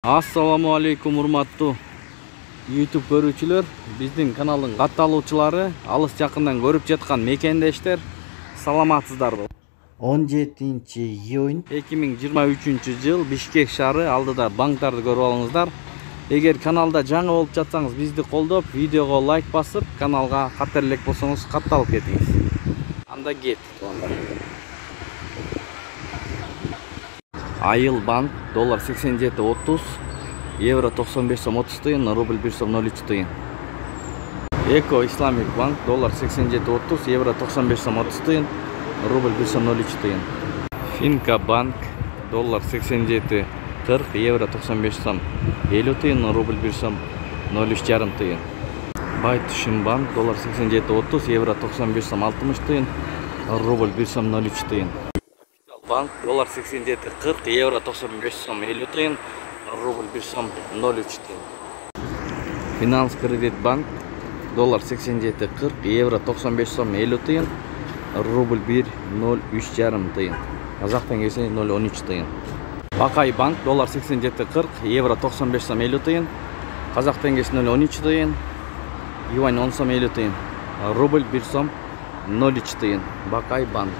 Assalamu alaikum урматтуу YouTube көрүүчүлөр, биздин каналдын катталуучулары, алыс жакындан көрүп жаткан мекендештер, саламатсыздарбы. 17-июнь 2023-жыл Бишкек шаары алдыда банктарды көрүп алыңыздар. Эгер каналда жаңы болуп жатсаңыз, бизди колдоп, видеого лайк басып, каналга каттар элек болсоңуз катталып кетиңиз. Анда кет. Айыл банк доллар 87.30, евро 95 сом 30 тыйын, рубль 1 сом 03 тыйын. Эко Исламик банк доллар 87.30, евро 95 сом 30 тыйын, рубль 1 сом 03 тыйын. Финка банк доллар 87.40, евро 95 сом 50 тыйын, рубль 1 сом 03 жарым тыйын. Байтушин банк доллар 87.30, евро 95 сом 60 тыйын, рубль 1 сом 03 тыйын. Банк доллар 87.40, евро 95 сом 50 тыйын, рубль 1 сом 03 тыйын. Финанс кредит банк доллар 87.40, евро 95 сом 50 тыйын, рубль 1 03 жарым тыйын. Казак теңгеси 013 тыйын. Бакай банк доллар 87.40, евро 95 сом 50 тыйын, казак теңгеси 013 тыйын, юань 10 сом 50 тыйын, рубль 1 сом 03 тыйын. Бакай банк.